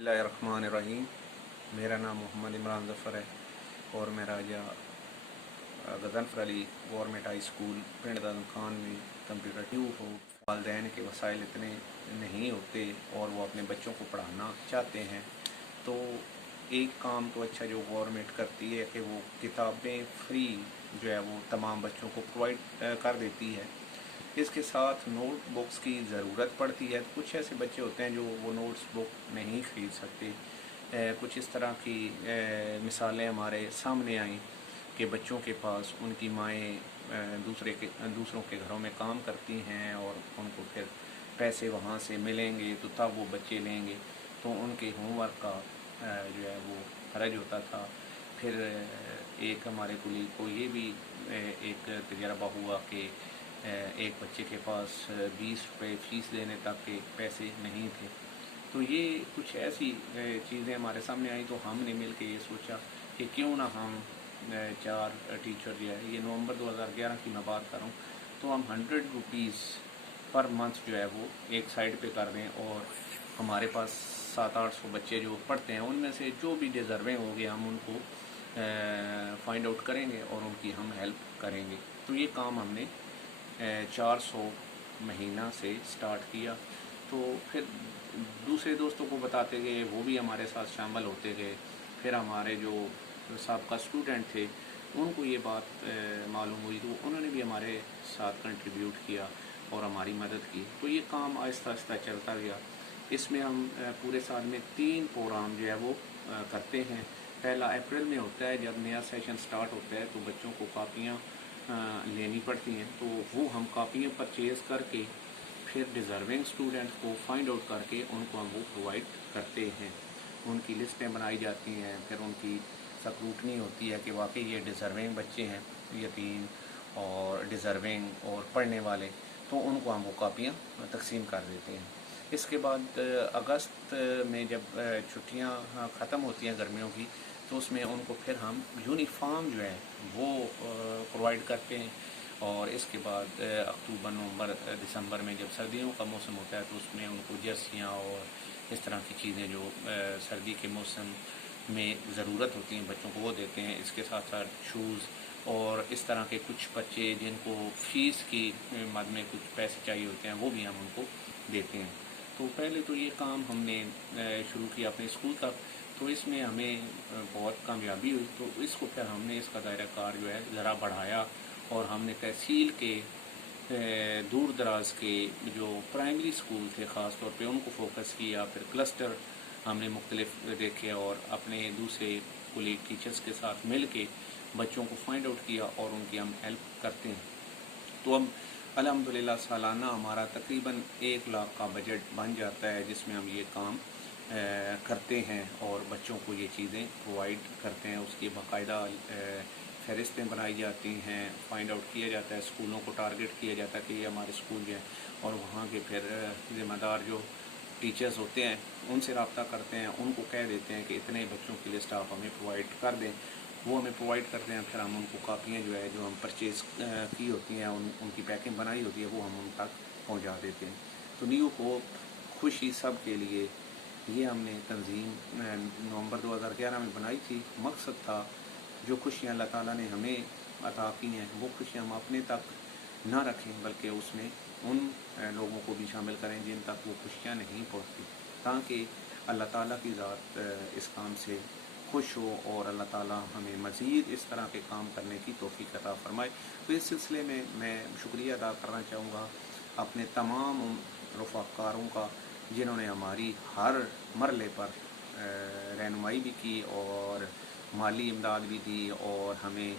बिस्मिल्लाहिर्रहमानिर्रहीम। मेरा नाम मोहम्मद इमरान ज़फ़र है और मैं राजा Ghazanfar Ali government high school पिंड दादम खान में कंप्यूटर ट्यूब हो। वालदैन के वसाइल इतने नहीं होते और वो अपने बच्चों को पढ़ाना चाहते हैं, तो एक काम तो अच्छा जो गवर्नमेंट करती है कि वो किताबें फ्री जो है वो तमाम बच्चों को प्रोवाइड कर देती है। इसके साथ नोट बुक्स की ज़रूरत पड़ती है, तो कुछ ऐसे बच्चे होते हैं जो वो नोट्स बुक नहीं ख़रीद सकते। कुछ इस तरह की मिसालें हमारे सामने आईं कि बच्चों के पास उनकी माएँ दूसरों के घरों में काम करती हैं और उनको फिर पैसे वहाँ से मिलेंगे तो तब वो बच्चे लेंगे, तो उनके होमवर्क का जो है वो खर्च होता था। फिर एक हमारे कुलीग को ये भी एक तजर्बा हुआ कि एक बच्चे के पास 20 रुपये फ़ीस देने तक के पैसे नहीं थे। तो ये कुछ ऐसी चीज़ें हमारे सामने आई, तो हमने मिल के ये सोचा कि क्यों ना हम 4 टीचर जो है, ये नवंबर 2011 की मैं बात कर रहा हूँ, तो हम 100 रुपीज़ पर मंथ जो है वो एक साइड पे कर दें और हमारे पास 700-800 बच्चे जो पढ़ते हैं उनमें से जो भी डिज़र्विंग होंगे हम उनको फाइंड आउट करेंगे और उनकी हम हेल्प करेंगे। तो ये काम हमने 400 महीना से स्टार्ट किया। तो फिर दूसरे दोस्तों को बताते गए, वो भी हमारे साथ शामिल होते गए। फिर हमारे जो साबका स्टूडेंट थे उनको ये बात मालूम हुई, तो उन्होंने भी हमारे साथ कंट्रीब्यूट किया और हमारी मदद की। तो ये काम आहिस्ता आहिस्ता चलता गया। इसमें हम पूरे साल में 3 प्रोग्राम जो है वो करते हैं। पहला अप्रैल में होता है, जब नया सेशन स्टार्ट होता है तो बच्चों को कापियाँ लेनी पड़ती हैं, तो वो हम कापियाँ परचेज़ करके फिर डिज़र्विंग स्टूडेंट्स को फाइंड आउट करके उनको हम वो प्रोवाइड करते हैं। उनकी लिस्टें बनाई जाती हैं, फिर उनकी स्क्रूटनी होती है कि वाकई ये डिज़र्विंग बच्चे हैं, यतीम और डिज़र्विंग और पढ़ने वाले, तो उनको हम वो कापियाँ तकसीम कर देते हैं। इसके बाद अगस्त में जब छुट्टियाँ ख़त्म होती हैं गर्मियों की, तो उसमें उनको फिर हम यूनिफॉर्म जो है वो प्रोवाइड करते हैं। और इसके बाद अक्टूबर नवंबर दिसंबर में जब सर्दियों का मौसम होता है तो उसमें उनको जर्सियाँ और इस तरह की चीज़ें जो सर्दी के मौसम में ज़रूरत होती हैं बच्चों को, वो देते हैं। इसके साथ साथ शूज़ और इस तरह के कुछ बच्चे जिनको फ़ीस की मद में कुछ पैसे चाहिए होते हैं, वो भी हम उनको देते हैं। तो पहले तो ये काम हमने शुरू किया अपने स्कूल तक, तो इसमें हमें बहुत कामयाबी हुई। तो इसको फिर हमने इसका दायरा कार जो है ज़रा बढ़ाया और हमने तहसील के दूर दराज के जो प्राइमरी स्कूल थे ख़ास तौर पे उनको फोकस किया। फिर क्लस्टर हमने मुख्तलिफ देखे और अपने दूसरे कोलीग टीचर्स के साथ मिल के बच्चों को फाइंड आउट किया और उनकी हम हेल्प करते हैं। तो अब अल्हम्दुलिल्लाह सालाना हमारा तकरीबन 1 लाख का बजट बन जाता है, जिसमें हम ये काम करते हैं और बच्चों को ये चीज़ें प्रोवाइड करते हैं। उसकी बाकायदा फहरिस्तें बनाई जाती हैं, फाइंड आउट किया जाता है, स्कूलों को टारगेट किया जाता है कि ये हमारे स्कूल जो है, और वहाँ के फिर ज़िम्मेदार जो टीचर्स होते हैं उनसे रब्ता करते हैं, उनको कह देते हैं कि इतने बच्चों की लिस्ट आप हमें प्रोवाइड कर दें। वो हमें प्रोवाइड करते हैं, फिर हम उनको कापियाँ जो है जो हम परचेज़ की होती हैं, उनकी पैकिंग बनाई होती है, वो हम उन तक पहुँचा देते हैं। तो न्यू होप खुशी सब के लिए ये हमने तंजीम नवंबर 2011 में बनाई थी। मकसद था जो खुशियाँ अल्लाह ताला ने हमें अता की हैं वो खुशियाँ हम अपने तक ना रखें, बल्कि उसमें उन लोगों को भी शामिल करें जिन तक वो खुशियाँ नहीं पहुँचती, ताकि अल्लाह ताला की ज़ात इस काम से खुश हो और अल्लाह ताला हमें मज़ीद इस तरह के काम करने की तौफ़ीक़ अता फ़रमाए। तो इस सिलसिले में मैं शुक्रिया अदा करना चाहूँगा अपने तमाम रफ़ाकारों का, जिन्होंने हमारी हर मरले पर रहनुमाई भी की और माली इमदाद भी दी और हमें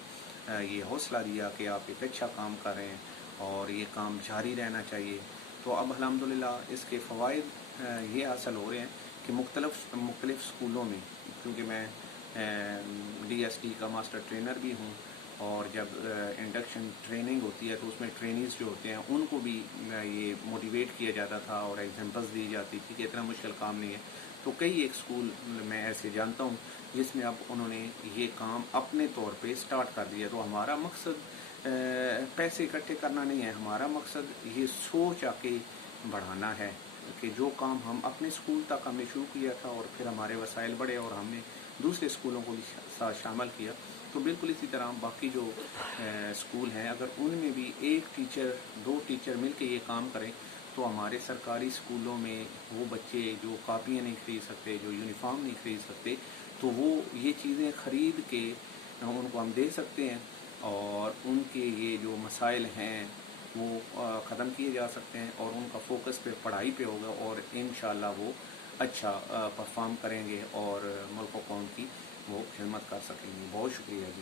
ये हौसला दिया कि आप एक अच्छा काम कर रहे हैं और ये काम जारी रहना चाहिए। तो अब अल्हम्दुलिल्लाह इसके फ़वाइद ये हासिल हो रहे हैं कि मुख्तलिफ़ स्कूलों में, क्योंकि मैं DST का मास्टर ट्रेनर भी हूँ, और जब इंडक्शन ट्रेनिंग होती है तो उसमें ट्रेनीज़ जो होते हैं उनको भी ये मोटिवेट किया जाता था और एग्जांपल्स दी जाती थी कि इतना मुश्किल काम नहीं है। तो कई एक स्कूल मैं ऐसे जानता हूँ जिसमें अब उन्होंने ये काम अपने तौर पे स्टार्ट कर दिया। तो हमारा मकसद पैसे इकट्ठे करना नहीं है, हमारा मकसद ये सोच आके बढ़ाना है کہ جو کام ہم اپنے اسکول تک ہم نے شروع کیا تھا اور پھر ہمارے وسائل بڑھے اور ہم نے دوسرے اسکولوں کو بھی ساتھ شامل کیا، تو بالکل اسی طرح باقی جو اسکول ہیں اگر ان میں بھی ایک ٹیچر 2 ٹیچر مل کے یہ کام کریں تو ہمارے سرکاری اسکولوں میں وہ بچے جو کاپیاں نہیں خرید سکتے، جو یونیفارم نہیں خرید سکتے، تو وہ یہ چیزیں خرید کے ان کو ہم دے سکتے ہیں اور ان کے یہ جو مسائل ہیں وہ ختم کیے جا سکتے ہیں اور ان کا فوکس پھر پڑھائی پہ ہوگا اور انشاءاللہ وہ اچھا پرفارم کریں گے اور ملک و قوم کی وہ خدمت کر سکیں گے۔ بہت شکریہ جی۔